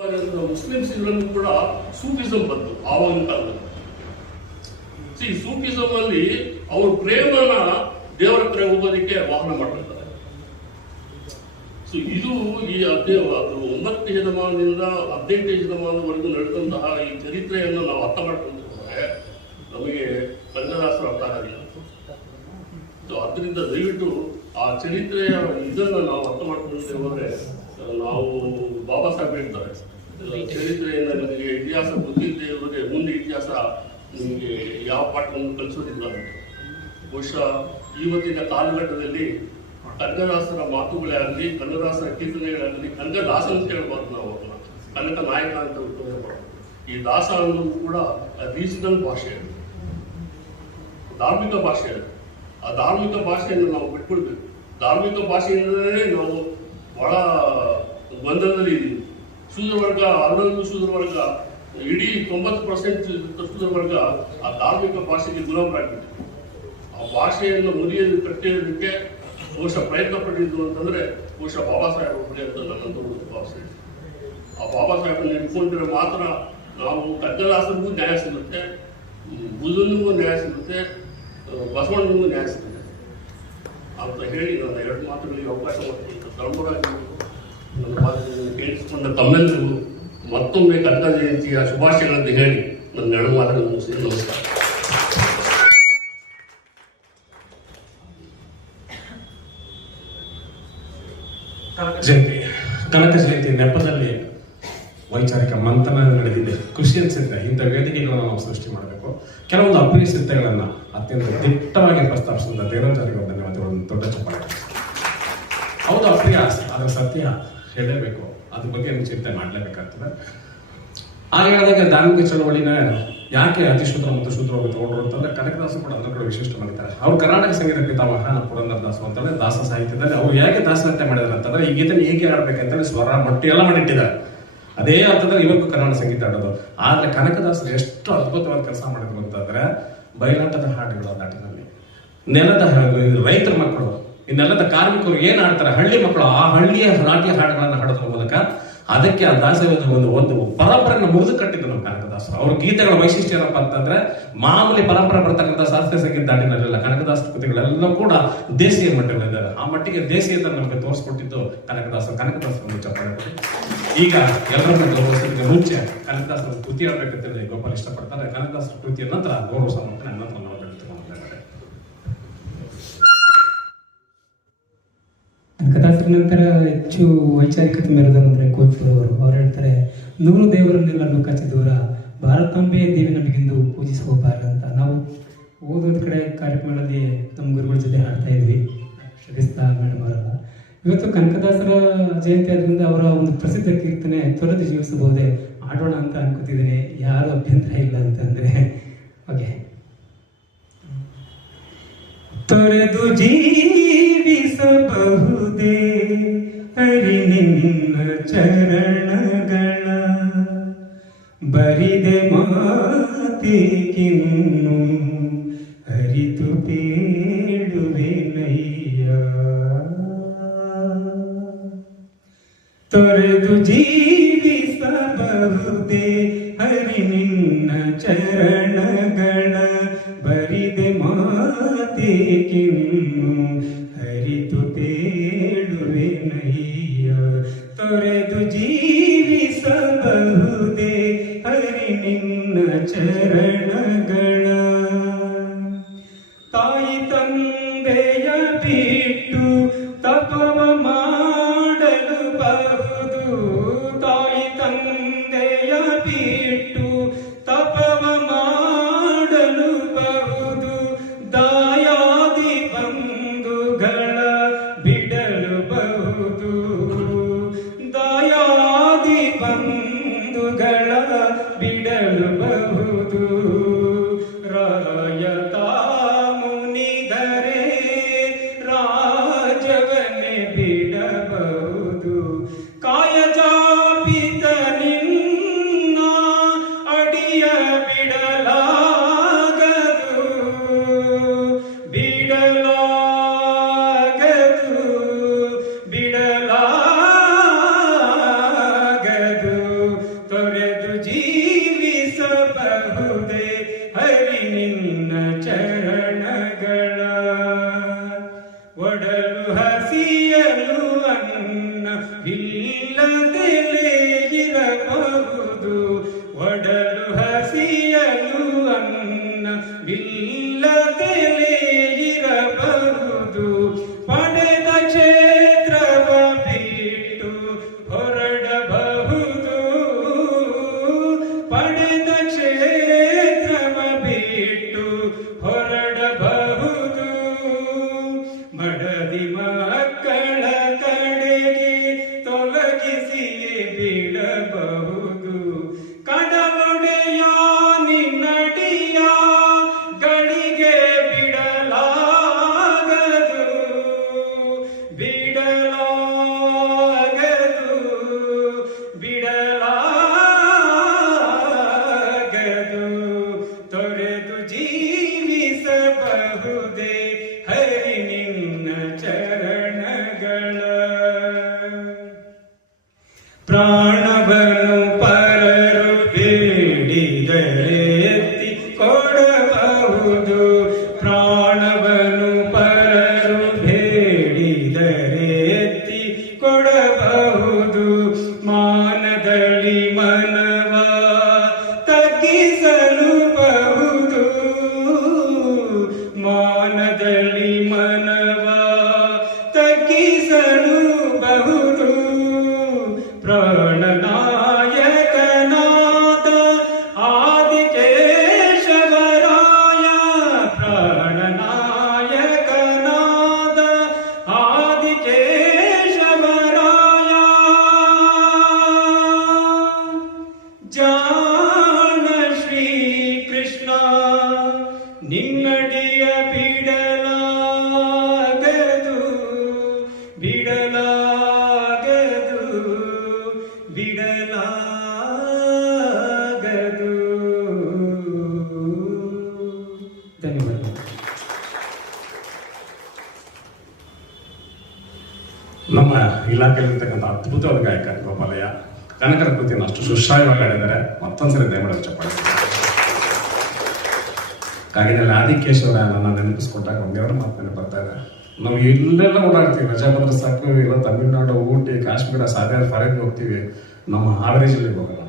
Muslims ಇದರಲ್ಲೂ ಕೂಡ Sufism ಬಂತು ಆವಾಗಿನ ಕಾಲದಲ್ಲಿ. ಸೂಫಿಸಂ ಅಲ್ಲಿ ಅವರು ಪ್ರೇಮನ ದೇವರ ಹತ್ರ ಹೋಗೋದಕ್ಕೆ ವಾಹನ ಮಾಡ್ತಿದ್ದಾರೆ. ಇದು ಈ 9ನೇ ಶತಮಾನದಿಂದ 18ನೇ ಶತಮಾನದವರೆಗೂ ನಡೆದಂತಹ ಈ ಚರಿತ್ರೆಯನ್ನು ನಾವು ಅರ್ಥ ಮಾಡ್ಕೊಂಡು ಹೋದರೆ ನಮಗೆ ಕನ್ನಡಾಸ್ತ್ರ ಅರ್ಥ ಆಗಿಲ್ಲ. ಅದರಿಂದ ದಯವಿಟ್ಟು ಆ ಚರಿತ್ರೆಯ ಇದನ್ನು ನಾವು ಅರ್ಥ ಮಾಡ್ಕೊಂಡೇ ಹೋದರೆ ನಾವು ಬಾಬಾ ಸಾಹೇಬ್ ಹೇಳ್ತಾರೆ, ಚರಿತ್ರೆಯನ್ನು ನಿಮಗೆ ಇತಿಹಾಸ ಗೊತ್ತಿಲ್ಲದೆ ಇರೋದೇ ಮುಂದೆ ಇತಿಹಾಸ ನಿಮಗೆ ಯಾವ ಪಾಠವನ್ನು ಕಲಿಸೋದಿಲ್ಲ ಅಂತ. ಬಹುಶಃ ಇವತ್ತಿನ ಕಾಲಘಟ್ಟದಲ್ಲಿ ಕನ್ನಡದಾಸರ ಮಾತುಗಳೇ ಆಗಲಿ, ಕನ್ನಡದಾಸರ ಕೀರ್ತನೆಗಳಾಗಲಿ, ಕನ್ನಡ ದಾಸ ಅಂತ ಹೇಳ್ಬಾರ್ದು ನಾವು ಅವ್ರನ್ನ, ಕನ್ನಡ ನಾಯಕ ಅಂತ ಹೇಳ್ಬಾರ್ದು. ಈ ದಾಸ ಅನ್ನೋದು ಕೂಡ ರೀಜನಲ್ ಭಾಷೆ, ಧಾರ್ಮಿಕ ಭಾಷೆ ಅದು. ಆ ಧಾರ್ಮಿಕ ಭಾಷೆಯನ್ನು ನಾವು ಬಿಟ್ಕೊಡ್ಬೇಕು. ಧಾರ್ಮಿಕ ಭಾಷೆಯಿಂದಲೇ ನಾವು ಬಹಳ ಗೊಂದಲದಲ್ಲಿ ಇದ್ದೀವಿ. ಶೂದ್ರವರ್ಗ, 11 ಶೂದ್ರವರ್ಗ, ಇಡೀ 90% ಶೂದ್ರವರ್ಗ ಆ ಧಾರ್ಮಿಕ ಭಾಷೆಗೆ ಗುಲಾಮರಾಗಿತ್ತು. ಆ ಭಾಷೆಯನ್ನು ಮುರಿಯೋದು ಕಟ್ಟಿಯೋದಕ್ಕೆ ಬಹುಶಃ ಪ್ರಯತ್ನ ಪಟ್ಟಿದ್ದು ಅಂತಂದ್ರೆ ಬಹುಶಃ ಬಾಬಾ ಸಾಹೇಬ್ ಒಬ್ಬರೇ ಅಂತ ನನ್ನಂತೂ ಭಾವಿಸ್ತೀನಿ. ಆ ಬಾಬಾ ಸಾಹೇಬನ್ನು ಇಟ್ಕೊಂಡ್ರೆ ಮಾತ್ರ ನಾವು ಕನ್ನಡದಾಸರಿಗೂ ನ್ಯಾಯ ಸಿಗುತ್ತೆ, ಬುದ್ಧನಿಗೂ ನ್ಯಾಯ ಸಿಗುತ್ತೆ, ಬಸವಣ್ಣನಿಗೂ ನ್ಯಾಯ ಸಿಗುತ್ತೆ ಅಂತ ಹೇಳಿ ನನ್ನ 2 ಮಾತುಗಳಿಗೆ ಅವಕಾಶ ಕೊಟ್ಟು ತಳಮೂರಾಗಿ ನನ್ನ ಮಾತುಗಳನ್ನು ಕೇಳಿಸಿಕೊಂಡ ತಮ್ಮೆಲ್ಲರಿಗೂ ಮತ್ತೊಮ್ಮೆ ಕನ್ನಡ ಜಯಂತಿಯ ಶುಭಾಶಯಗಳನ್ನು ಹೇಳಿ ನನ್ನ 2 ಮಾತುಗಳನ್ನು ಮುಗಿಸಿ ನಮಸ್ಕಾರ. ಕನಕ ಜಯಂತಿ ನೆಪದಲ್ಲಿ ವೈಚಾರಿಕ ಮಂಥನ ನಡೆದಿದೆ. ಖುಷಿ ಅನ್ಸುತ್ತೆ. ಇಂಥ ವೇದಿಕೆಗಳನ್ನು ನಾವು ಸೃಷ್ಟಿ ಮಾಡಬೇಕು. ಕೆಲವೊಂದು ಅಪ್ರಿಯ ಸಿದ್ಧಗಳನ್ನು ಅತ್ಯಂತ ದಿಟ್ಟವಾಗಿ ಪ್ರಸ್ತಾಪಿಸಿದ ದೇವರಾಜರಿಗೆ ಧನ್ಯವಾದಗಳನ್ನು. ದೊಡ್ಡ ಚಪ್ಪಾಳೆ. ಹೌದು, ಅಪ್ರಿಯ, ಅದರ ಸತ್ಯ ಹೇಳಲೇಬೇಕು. ಅದ್ರ ಬಗ್ಗೆ ಚಿಂತೆ ಮಾಡಲೇಬೇಕಾಗ್ತದೆ. ಹಾಗೆ ಹೇಳಿದಾಗ ಧಾರ್ಮಿಕ ಚಳವಳಿನ ಯಾಕೆ ಅತಿಶೂದ್ರ ಮತ್ತು ಶೂದ್ರವಾಗಿ ತಗೊಂಡ್ರು ಅಂತಂದ್ರೆ ಕನಕದಾಸರು ಕೂಡ ಅದನ್ನು ಕೂಡ ವಿಶಿಷ್ಟ ಮಾಡಿದ್ದಾರೆ. ಅವರು ಕರ್ನಾಟಕ ಸಂಗೀತ ಪಿತಾಮಹ ಪುರಂದರದಾಸರು ಅಂತಂದ್ರೆ ದಾಸ ಸಾಹಿತ್ಯದಲ್ಲಿ ಅವ್ರು ಹೇಗೆ ದಾಸನತ್ಯ ಮಾಡಿದಾರೆ ಅಂತಂದ್ರೆ ಈ ಗೀತೆನ ಹೇಗೆ ಆಡ್ಬೇಕಂತೇಳಿ ಸ್ವರ ಮಟ್ಟಿ ಎಲ್ಲ ಮಾಡಿಟ್ಟಿದ್ದಾರೆ. ಅದೇ ಅರ್ಥದಲ್ಲಿ ಇವತ್ತು ಕನ್ನಡ ಸಂಗೀತ ಆಡೋದು. ಆದ್ರೆ ಕನಕದಾಸರು ಎಷ್ಟು ಅದ್ಭುತವಾದ ಕೆಲಸ ಮಾಡಿದ್ರು ಅಂತಂದ್ರೆ ಬಯಲಾಟದ ಹಾಡುಗಳ ನಾಟಿನಲ್ಲಿ ನೆಲದ ರೈತರ ಮಕ್ಕಳು, ಈ ನೆಲದ ಕಾರ್ಮಿಕರು ಏನ್ ಆಡ್ತಾರೆ, ಹಳ್ಳಿ ಮಕ್ಕಳು, ಆ ಹಳ್ಳಿಯ ನಾಟ್ಯ ಹಾಡುಗಳನ್ನು ಹಾಡೋದ್ರ ಮೂಲಕ ಅದಕ್ಕೆ ಆ ದಾಸವಾದ ಒಂದು ಪರಂಪರೆಯನ್ನು ಮುರಿದು ಕಟ್ಟಿದ್ರು ನಮ್ಮ ಕನಕದಾಸರು. ಅವ್ರ ಗೀತೆಗಳ ವೈಶಿಷ್ಟ್ಯ ಏನಪ್ಪ ಅಂತಂದ್ರೆ ಮಾಮೂಲಿ ಪರಂಪರೆ ಬರ್ತಕ್ಕಂಥ ಶಾಸ್ತ್ರೀಯ ಸಂಗೀತ ದಾಟಿನಲ್ಲೆಲ್ಲ ಕನಕದಾಸರ ಕೃತಿಗಳೆಲ್ಲ ಕೂಡ ದೇಶೀಯ ಮಟ್ಟಗಳಿದ್ದಾರೆ. ಆ ಮಟ್ಟಿಗೆ ದೇಶೀಯತ ನಮಗೆ ತೋರಿಸ್ಕೊಟ್ಟಿದ್ದು ಕನಕದಾಸರ ಚಪ್ಪಾಳೆ ಕೊಡಿ. ಈಗ ಎಲ್ಲರನ್ನ ಗೌರವಿಸೋದಕ್ಕೆ ಮುಂಚೆ ಕನಕದಾಸರ ಕೃತಿ ಆಡ್ಬೇಕಂತೇಳಿ ಗೋಪಾಲ್ ಇಷ್ಟಪಡ್ತಾರೆ. ಕನಕದಾಸರ ಕೃತಿಯ ನಂತರ ಗೌರವ ಸಮರ್ಪಣೆ ನಂತರ ನಾವು ಕನಕದಾಸರ ನಂತರ ಹೆಚ್ಚು ವೈಚಾರಿಕತೆ ಮೆರೆದಂದ್ರೆ ಕೋಚ್ಪುರವರು. ಅವ್ರು ಹೇಳ್ತಾರೆ, 100 ದೇವರನ್ನೆಲ್ಲ ನುಕ್ಕಚ್ಚಿ ದೂರ, ಭಾರತಾಂಬೆ ದೇವಿ ನಮಗೆಂದು ಪೂಜಿಸುವಬಾರ ಅಂತ. ನಾವು ಓದೋದ್ ಕಡೆ ಕಾರ್ಯಕ್ರಮಗಳಲ್ಲಿ ನಮ್ಮ ಗುರುಗಳ ಜೊತೆ ಹಾಡ್ತಾ ಇದ್ವಿ, ಶ್ರಗಿಸ್ತಾ ಮೇಡಮ್ ಅವರೆಲ್ಲ. ಇವತ್ತು ಕನಕದಾಸರ ಜಯಂತಿ ಆದ್ರಿಂದ ಅವರ ಒಂದು ಪ್ರಸಿದ್ಧ ಕೀರ್ತನೆ ತೊರೆದು ಜೀವಿಸಬಹುದೇ ಆಡೋಣ ಅಂತ ಅನ್ಕೋತಿದ್ದೀನಿ. ಯಾರು ಅಭ್ಯಂತರ ಇಲ್ಲ ಅಂತಂದ್ರೆ ಓಕೆ. ತೊರೆದು ಜೀವಿಸಬಹುದೇ ಹರಿ ನಿನ್ನ ಚರಣಗಳ, ಬರಿದೆ ಮಾತಿಗಿನ್ನು ಹರಿತು ಬೇಡುವೆನಯ್ಯ. ತೊರೆದು ಜೀವಿಸಬಹುದೇ ಹರಿ ನಿನ್ನ ಚರಣಗಳ, ಬರಿದೆ ಮಾತಿಗಿನ್ನು ಹರಿತು ಬೇಡುವೆನಯ್ಯ. ತೊರೆದು ಜೀವಿಸಬಹುದೇ ಹರಿ ನಿನ್ನ ಚರಣಗಳ. ತಾಯಿ ತಂದೆಯ ಬಿಟ್ಟು ತಪವ ಮಾಡಲು ಬಹುದು, ತಾಯಿ ತಂದೆಯ ಬಿಟ್ಟು ತಪವ ಮಾಡಲು ಬಹುದು, ದಾಯಾದಿ ಬಂಧುಗಳ ಬಿಡಲು ಬಹುದು, ದಾಯಾದಿ ಬಂಧುಗಳ ಬಿಡಲು ಬಹುದು. ರಾಯತ ಮುನಿದರೆ ರಾಜವನ್ನೇ ಬಿಡಬಹುದು, ಕಾಯಜಾಪಿತ ನಿನ್ನ ಅಡಿಯ ಬಿಡಲಾಗದು, ಬಿಡಲಾಗದು, ಬಿಡಲಾಗದು. ಪ್ರಾಣವನು ಪರರು ಬೇಡಿದರೆ ಎತ್ತಿ ಕೊಡಬಹುದು. ಪ್ರಾಣವನು ಪರರು ಬೇಡಿದರೆ ಎತ್ತಿ ಕೊಡಬಹುದು. ಮಾನದಲ್ಲಿ ಮನವ ತಗ್ಗಿಸಲು ಬಹುದು. ಮಾನದಲ್ಲಿ ಮನವ ತಗ್ಗಿಸಲು ಬಹುದು. ಪ್ರಾಣನಾಯಕನಾದ ಆದಿಕೇಶವರಾಯ. ಪ್ರಾಣನಾಯಕನಾದ ಆದಿಕೇಶವರಾಯ. ಜಾಣ ಶ್ರೀ ಕೃಷ್ಣ ನಿನ್ನಡಿಯ ಬಿಡಲಾಗದು. ಬಿಡಲಾಗದು. ಬಿಡಲಾಗದು. ಧನ್ಯವಾದಗಳು. ನಮ್ಮ ಇಲಾಖೆಯಲ್ಲಿರ್ತಕ್ಕಂಥ ಅದ್ಭುತವಾದ ಗಾಯಕ ಗೋಪಾಲಯ್ಯ ಕನಕರ ಕೃತಿಯನ್ನು ಅಷ್ಟು ಸುಶ್ರಾಯವಾಗಿ ಆಡಿದ್ದಾರೆ. ಮತ್ತೊಂದ್ಸರಿ ದಯಮಾಡಿ ಚಪ್ಪಾಳೆ. ಕಾಗಿನಲ್ಲಿ ಆದಿಕೇಶ್ವರ ನನ್ನ ನೆನಪಿಸ್ಕೊಂಡಾಗ ಒಂದೆರಡು ಮಾತು ನೆನಪು ಬರ್ತಾ ಇದೆ. ನಾವು ಇಲ್ಲೆಲ್ಲ ಓಡಾಡ್ತೀವಿ, ರಜಾ ಬಂದ್ರೆ ಸಾಕು, ಇಲ್ಲ ತಮಿಳ್ನಾಡು, ಊಟಿ, ಕಾಶ್ಮೀರ, ಸಾಗರ ಫಾರಿನ್ಗೆ ಹೋಗ್ತೀವಿ. ನಮ್ಮ ಹಾವೇರಿ ಜಿಲ್ಲೆಗೆ ಹೋಗೋಣ.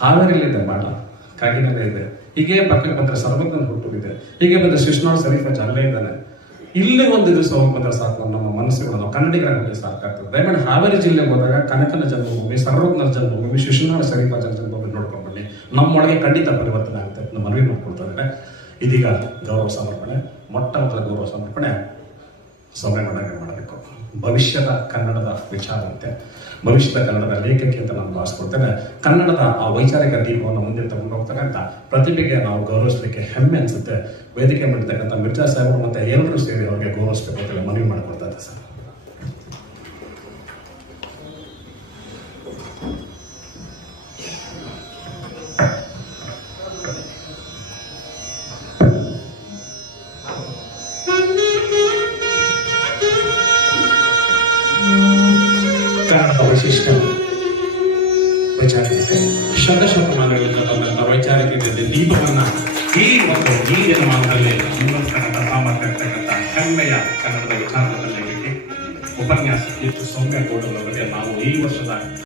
ಹಾವೇರಿಯಲ್ಲಿದೆ ಬಾಳ, ಕಾಗಿನೆಲೆ ಇದೆ. ಹೀಗೆ ಪಕ್ಕಕ್ಕೆ ಬಂದ್ರೆ ಸರ್ವಜ್ಞನ ಹುಟ್ಟುವಿದೆ. ಹೀಗೆ ಬಂದ್ರೆ ಶಿಶ್ನಾಳ್ ಶರೀಫ್ ಅಲ್ಲೇ ಇದ್ದಾನೆ. ಇಲ್ಲಿ ಒಂದು ದಿವಸ ಹೋಗಿ ಬಂದ್ರೆ ಸಾಕು, ನಮ್ಮ ಮನಸ್ಸುಗಳು ನಾವು ಕನ್ನಡಿಗರಾಗಲಿ ಸಾಕಾಗ್ತದೆ. ದಯಮಾಡಿ ಹಾವೇರಿ ಜಿಲ್ಲೆಗೆ ಹೋದಾಗ ಕನಕನ ಜನ್ಮಭೂಮಿ, ಸರ್ವಜ್ಞನ ಜನ್ಮಭೂಮಿ, ಶಿಶುನಾಳ ಶರೀಫಾಚಾರ್ಯ ಜನ್ಮಭೂಮಿ ನೋಡ್ಕೊಂಡು ಬನ್ನಿ. ನಮ್ಮೊಳಗೆ ಖಂಡಿತ ಪರಿವರ್ತನೆ ಆಗುತ್ತೆ ಅಂತ ಮನವಿ ಮಾಡ್ಕೊಳ್ತಾ ಇದ್ದಾರೆ. ಇದೀಗ ಗೌರವ ಸಮರ್ಪಣೆ, ಮೊಟ್ಟ ಮೊದಲ ಗೌರವ ಸಮರ್ಪಣೆ ಸೌಮ್ಯಗೌಡರಿಗೆ ಮಾಡಬೇಕು. ಭವಿಷ್ಯದ ಕನ್ನಡದ ವಿಚಾರಂತೆ, ಭವಿಷ್ಯದ ಕನ್ನಡದ ಲೇಖಕಿ ಅಂತ ನಾನು ಭಾವಿಸ್ಕೊಳ್ತೇನೆ. ಕನ್ನಡದ ಆ ವೈಚಾರಿಕ ದೀಪವನ್ನು ಮುಂದೆ ತಗೊಂಡು ಹೋಗ್ತಕ್ಕಂಥ ಪ್ರತಿಭೆಗೆ ನಾವು ಗೌರವಿಸಲಿಕ್ಕೆ ಹೆಮ್ಮೆ ಅನ್ಸುತ್ತೆ. ವೇದಿಕೆ ಮಾಡಿರ್ತಕ್ಕಂಥ ಮಿರ್ಜಾ ಸಾಹೇಬರು ಮತ್ತೆ ಎಲ್ಲರೂ ಸೇರಿ ಅವರಿಗೆ ಗೌರವಿಸಬೇಕು ಅಂತ ಮನವಿ ಮಾಡ್ಕೊಳ್ತಾ ಇದ್ದೆ ಸರ್. ಕನ್ನಡದ ವೈಶಿಷ್ಟ್ಯ ವೈಚಾರಿಕತೆ, ಶತಶತಮಾನಗಳಿಂದ ಬಂದಂಥ ವೈಚಾರಿಕತೆ ದೀಪವನ್ನ ಈ ಒಂದು ಈ ದಿನಮಾನದಲ್ಲಿ ಮುಂದುವರಿಸ್ತಕ್ಕಂಥ ಸಾಮರ್ಥ್ಯ ಇರ್ತಕ್ಕಂಥ ಹೆಮ್ಮೆಯ ಕನ್ನಡದ ವಿಚಾರದಲ್ಲಿ ಉಪನ್ಯಾಸ ಸೌಮ್ಯ ಗೌಡರವರಿಗೆ ನಾವು ಈ ವರ್ಷದ